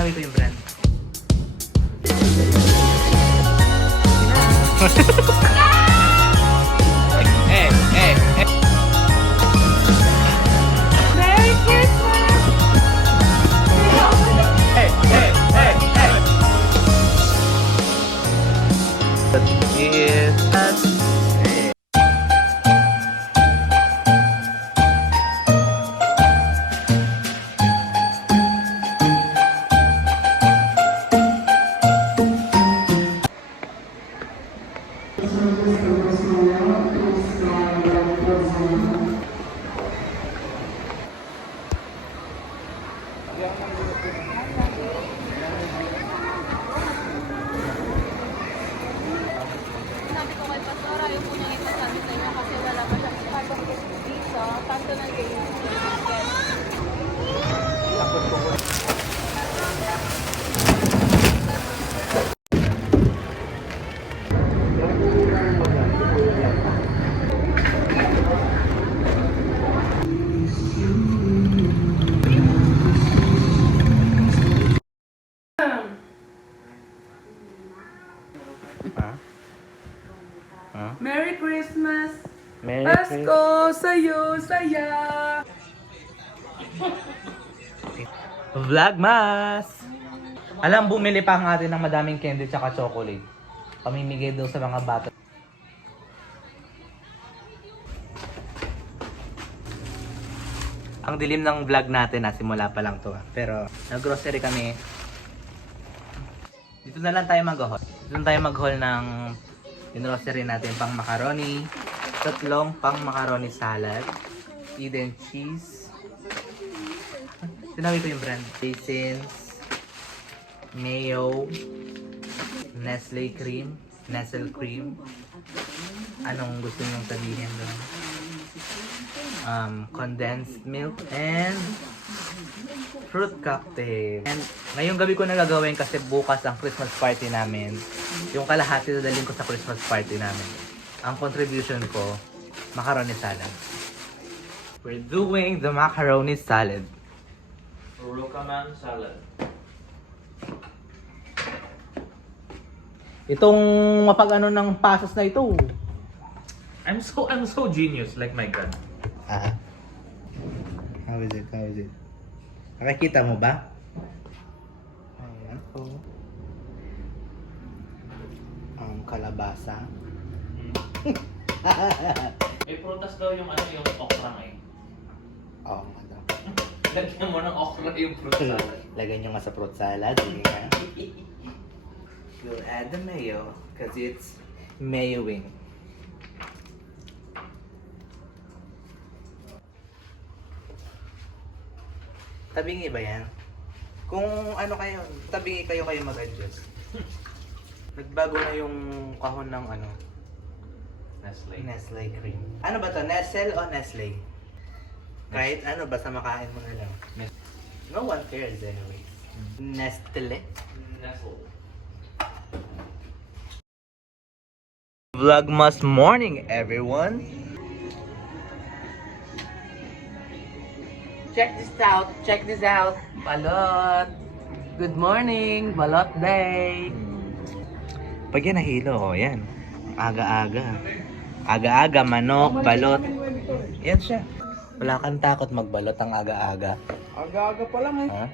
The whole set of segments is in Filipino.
Sinabi ko yung brand. Eh, eh, eh. Merry Christmas! Hey, hey, hey, hey. That is us. Sinabi ko kay Pastor, ayaw po niyang ipasabi sa inyo kasi wala pa siyang pasok visa, tanto ng kayo. Ha? Ha? Merry Christmas! Merry Pasko sa'yo, saya! Vlogmas! Alam, bumili pa nga natin ng madaming candy tsaka chocolate. Pamimigay daw sa mga bata. Ang dilim ng vlog natin, simula pa lang to. Pero, nag-grocery kami. Dito na lang tayo mag-haul. Dito na tayo mag-haul ng grocery natin pang macaroni. Tatlong pang macaroni salad. Eden cheese. Sinabi ko yung brand. Raisins. Mayo. Nestle cream. Nestle cream. Anong gusto nyong sabihin doon? Condensed milk and fruit cocktail. And ngayong gabi ko na gagawin kasi bukas ang Christmas party namin. Yung kalahati dadalhin ko sa Christmas party namin. Ang contribution ko, macaroni salad. We're doing the macaroni salad. Rukaman salad. Itong mapag-ano ng pasas na ito. I'm so genius, like my God. Ah. How is it? How is it? Nakikita mo ba? Ayan po. Ang kalabasa. May prutas daw yung yung okra ngayon. Oo nga daw. Lagyan mo ng okra yung fruit salad. Lagyan nyo nga sa fruit salad. Sige nga. We'll add the mayo because it's mayoing. Tabingi ba yan? Kung ano kayo, tabingi kayo mag-adjust. Nagbago na yung kahon ng ano, Nestle. Nestle cream. Ano ba to? Nestle o Nestle? Kahit ano, basta makain mo na lang. No one cares anyway. Nestle. Nestle. Vlogmas morning, everyone. Check this out. Check this out. Balot. Good morning. Balot day. Pag yan nahilo, yan. Aga-aga. Aga-aga, manok, balot. Yan siya. Wala kang takot magbalot ang aga-aga. Aga-aga pa lang eh. Ha?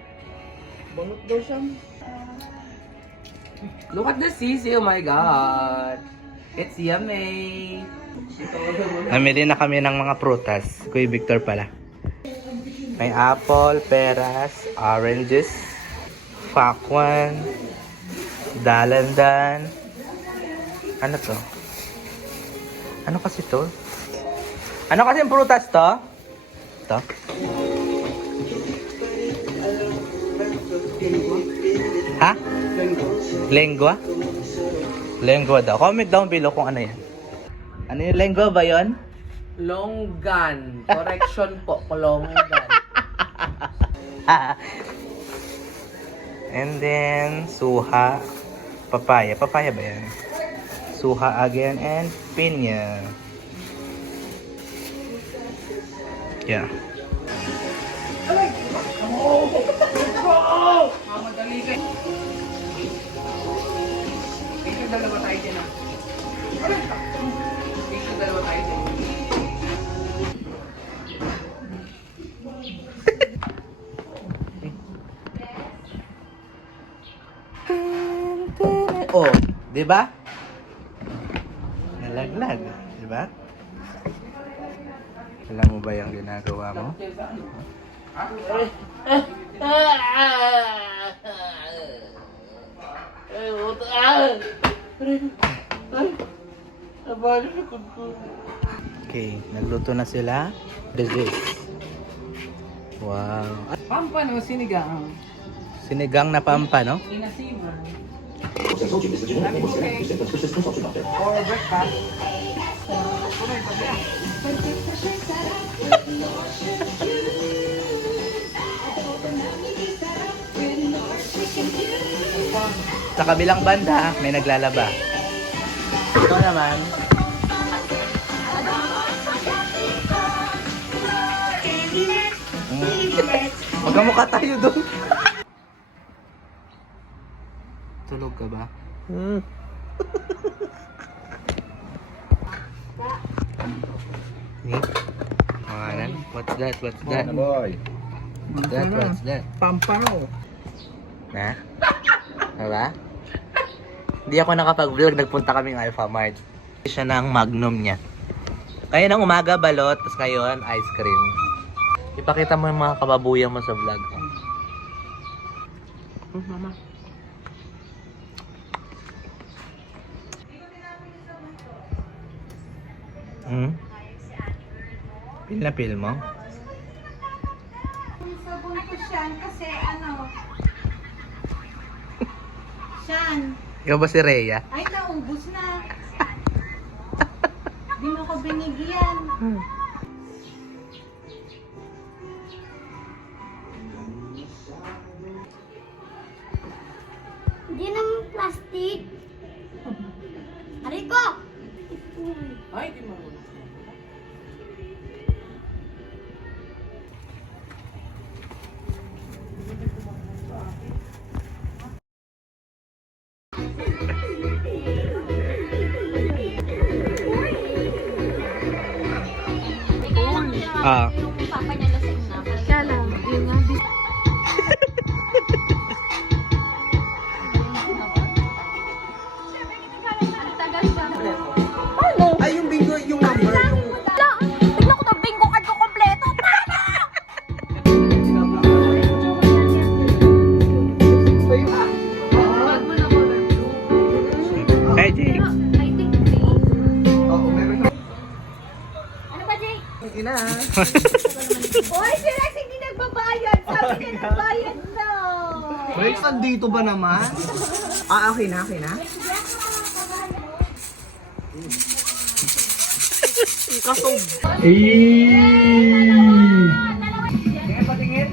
Balot daw siya. Look at the sisig. Oh my God. It's yummy. Namili na kami ng mga prutas. Kuya Victor pala. May apple, peras, oranges, pakwan, dalandan. Ano to? Ano kasi to? Ano kasi yung prutas to? To? Ha? Lengua? Lengua daw. Comment down below kung ano yan. Ano yung lengua ba yun? Longgan. Correction po. Longgan. And then, suha, papaya. Papaya ba yan? Suha again and pinya. Yeah. Picture dalawa tayo din ah. Picture dalawa tayo din. Oh, di ba? Nalaglag, di ba? Alam mo ba yung ginagawa mo? Okay, nagluto na sila. What is this? Wow. Pampa no, sinigang. Sinigang na pampa, no? Inasiman. For breakfast. Sa kabilang banda, may naglalaba. Ito naman. Magkamukha tayo doon. Tulog ka ba? Nick? Pangalan? What's that? What's that? What's that? What's that? Pampaw. Na? Diba? Hindi ako nakapag-vlog. Nagpunta kaming Alpha Mart. Siya ng Magnum niya. Kaya ng umaga balot, tapos ngayon ice cream. Ipakita mo yung mga kababuyang mo sa vlog. Mama. Pil na pil mo? Sabon ko siyan kasi ano. Siyan. Ikaw ba si Rhea? Ay, naubos na. Di mo ko binigyan. Hindi naman plastic. Ariko! Ay, di mo. Ah. Yung papa niya lasing na. Kaya lang, yun nga. Ay, yung bingo, yung number. Tignan ko na bingo card ko kompleto. Tama! Wag mo na color blue. Hey, Jake. I think green. Oo, meron na. Ano ba, Jay? Ang ina. Oy, si Rex hindi nagbabayad. Sabi niya nagbayad na. Rex, dito ba naman? Ah, okay na, okay na. Kasog. Tingin pa, tingin.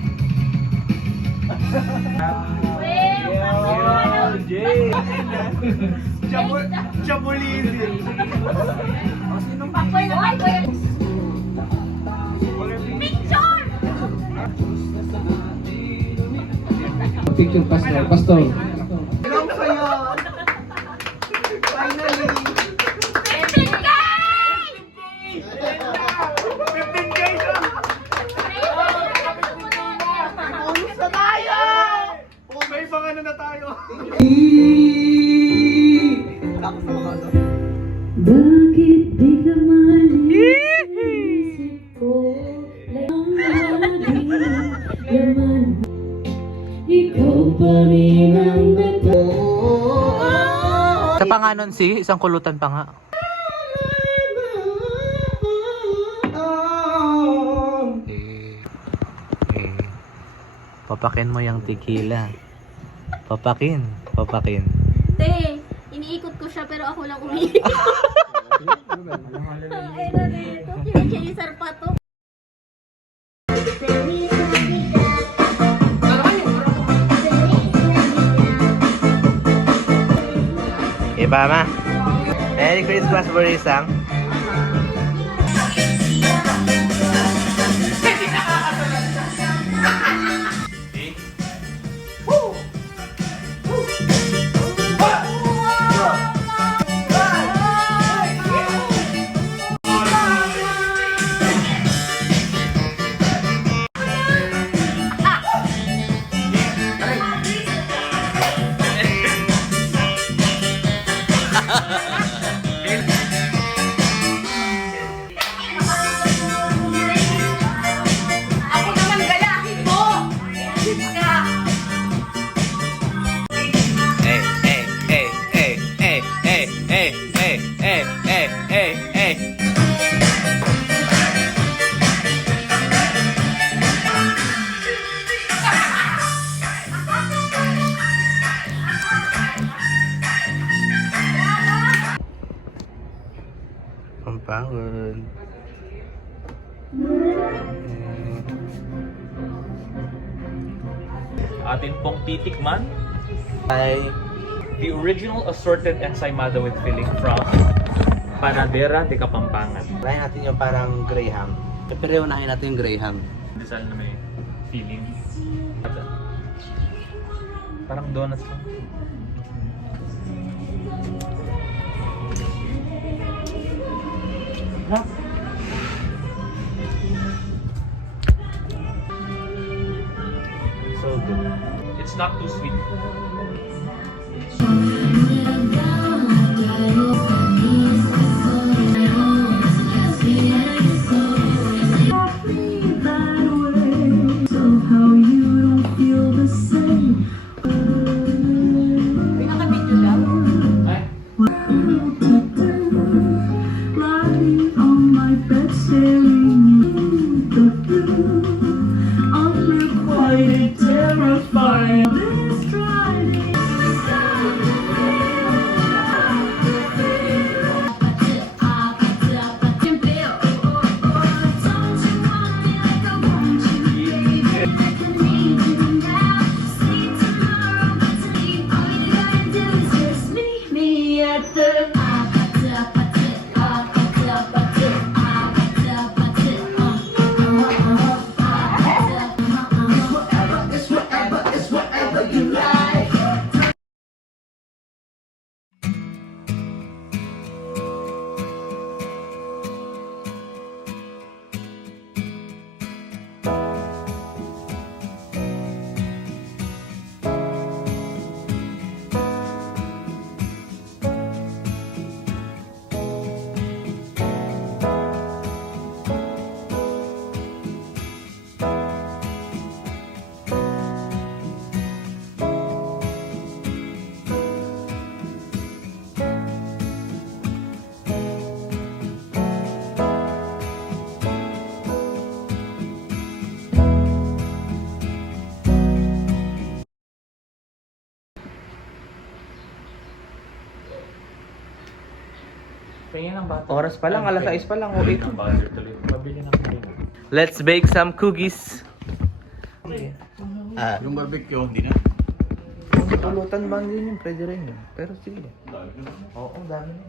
Chabulizin. Pakoy na pakoy. Picture! Picture pastor, pastor. Hello sa'yo. Finally. 15K! 15K siya. Bonus na tayo. Oh, may pang ano na tayo. Bakit di ka manisip ko lang lagi naman ikaw pa rin ang Sa pa nga nun, si isang kulutan pa nga. Papakin mo yung tequila. Papakin. Te, iniikot ko siya pero ako lang umiikot. Ay, na dito. Kinachaser pa to. Iba ma. Merry Christmas, Borisang. Bangon. Atin pong titikman Ay, the original assorted ensaymada with filling from Panadera de Kapampangan. try natin yung parang graham. Pero unahin natin yung graham. Design na may filling. Parang donuts lang. So good. It's not too sweet. Pinaka-video daw. Ay, tingin ng bata. Oras pa lang, alas 6 pa lang. O, Pabili ng buzzer tuloy. Pabili ng tuloy. Let's bake some cookies. Yung barbecue, hindi na. Pulutan ba din yun? Pwede rin yun. Pero sige. Oo, dami na.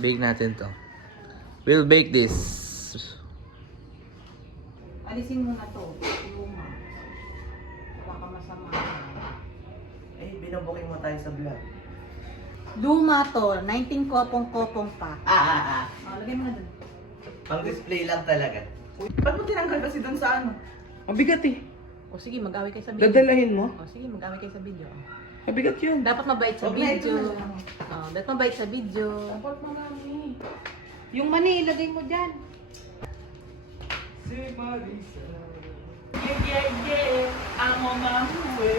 Bake natin to. We'll bake this. Alisin mo na to. Luma. Baka masama. Eh, binabuking mo tayo sa vlog. Luma to. 19 kopong-kopong pa. Oh, lagay mo na dun. Pang display lang talaga. Ba't mo tinanggal kasi dun sa ano? Ang bigat eh. O sige, mag-away kayo sa video. Dadalahin mo? O sige, mag-away kayo sa video. Mabigat yun. Dapat mabait sa Huwag na, video. ito na. Dapat mabait sa video. Dapat marami. Yung mani, ilagay mo dyan. Si Marisa. Yeah. I'm on my way.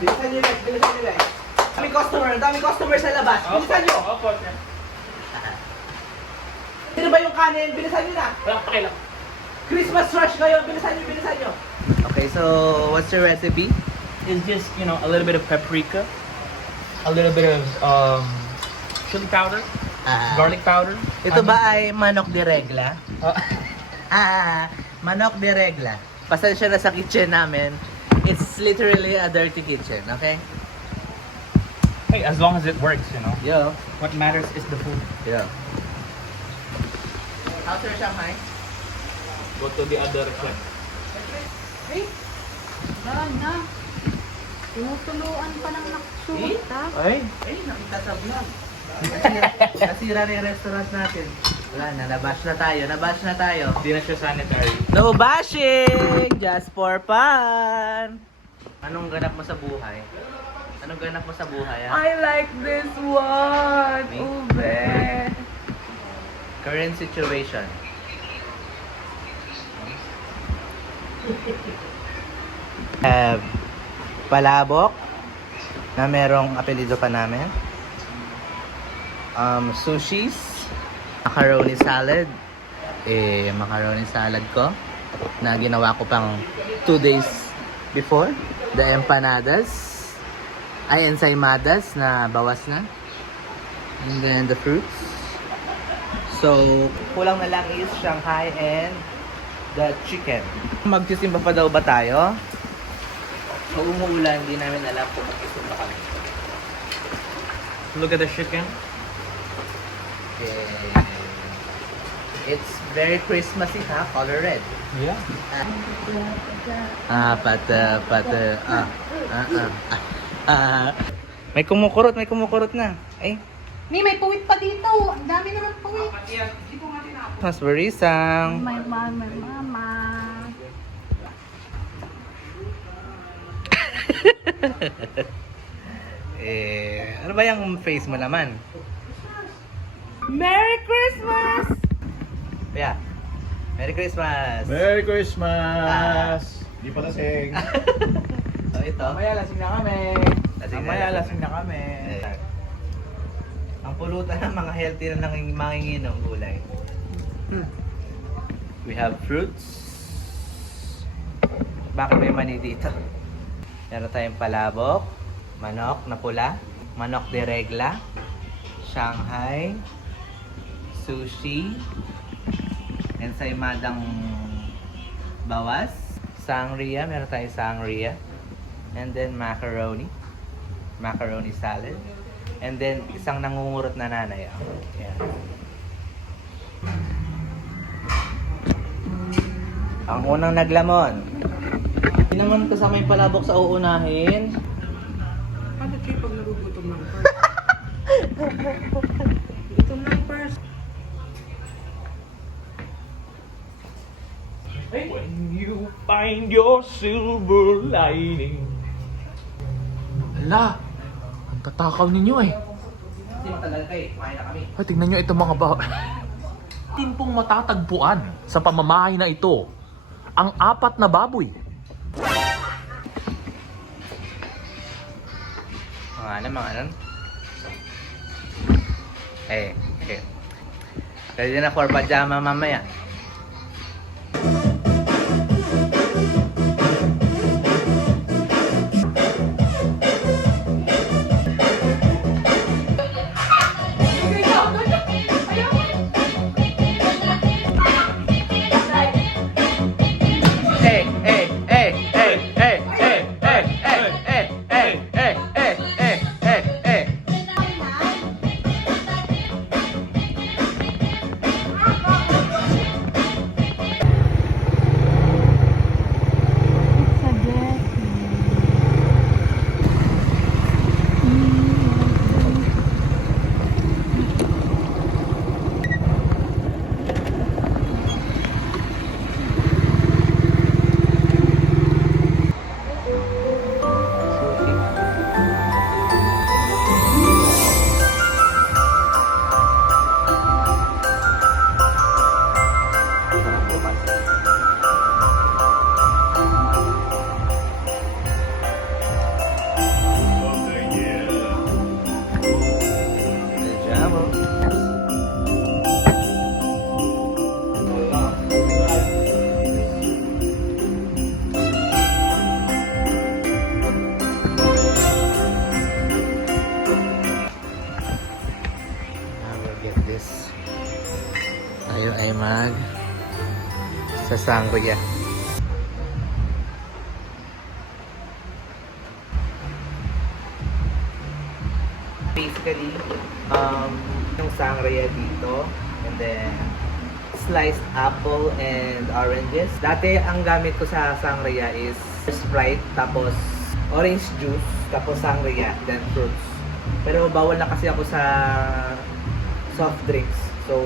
Bilisan nyo guys, bilisan nyo guys. Daming customer sa labas. Bilisan nyo. Opo. Sino ba yung kanin? Bilisan nyo na. Walang pakilang. Christmas rush ngayon. Bilisan nyo. Okay, so what's your recipe? It's just, you know, a little bit of paprika, a little bit of chili powder, garlic powder. Ito ba ay manok de regla? Manok de regla. Pasensya na sa kitchen namin. It's literally a dirty kitchen, okay? Hey, as long as it works, you know. Yo. What matters is the food. Yo. How's your Shanghai? Go to the other chef. Dahan na. Tinutuluan pa ng naksuot, ha? Ay, Nakita sa vlog. Nasira na yung restaurant natin. Wala na, nabash na tayo. hindi na siya sanitary. No bashing! Just for fun! Anong ganap mo sa buhay? I like this one. Me? Ube. Current situation. Have palabok na merong apelido pa namin. Sushis, macaroni salad. Macaroni salad ko na ginawa ko pang 2 days before. The empanadas, ensaymadas na bawas na. And then the fruits. So, kulang na lang is Shanghai and the chicken. Magsisimba pa daw ba tayo? So, umuulan, hindi namin alam kung magsisimba kami. Look at the chicken. Okay. It's very Christmassy, ha? Color red. Yeah. May kumukurot na. Ay, May puwit pa dito. Ang dami naman puwit. mas berisang. My mama, my mama. Ano ba yung face mo naman? Merry Christmas! Yeah. Merry Christmas! Merry Christmas! Hindi pa lasing. So, ito. Mamaya lasing na kami. Mamaya lasing na kami. Ang pulutan ng mga healthy na manginginom gulay. We have fruits. Bakit may mani dito? Meron tayong palabok, manok na pula, manok de regla, Shanghai, sushi, ensaymadang bawas, sangria, meron tayong sangria, and then macaroni salad, and then isang nangungurot na nanay. Yan. Ang unang naglamon. Hindi naman kasama yung palabok sa uunahin. Paano kayo pag nagugutom ng first? Gutom ng first. When you find your silver lining. Hala, ang tatakaw ninyo eh. Hindi matagal kayo. Kumain na kami. Ay, tingnan nyo itong mga Timpong matatagpuan sa pamamahay na ito ang 4 na baboy. Mga ano? Eh. Ready na for pajama mamaya. Tayo ay mag sa sangria. Basically, yung sangria dito, and then sliced apple and oranges. Dati ang gamit ko sa sangria is Sprite, tapos orange juice, tapos sangria, then fruits. Pero bawal na kasi ako sa soft drinks. So,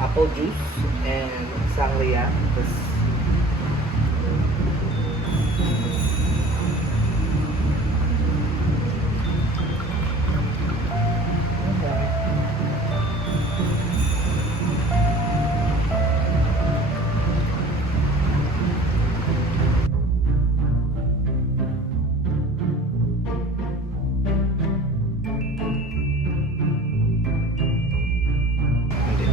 apple juice and sangria. Tapos, hindi.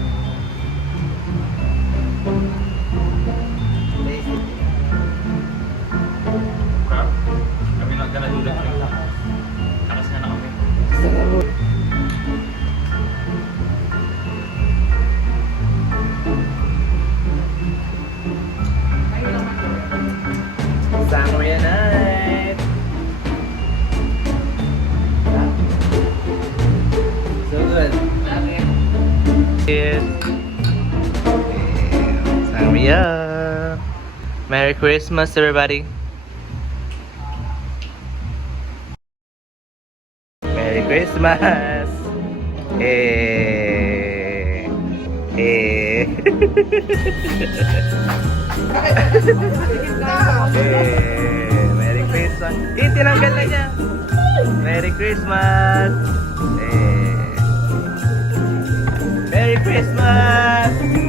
it. Samia. Merry Christmas, everybody. Merry Christmas. Eh. Merry Christmas. Tinanggal na niya. Merry Christmas. Merry Christmas.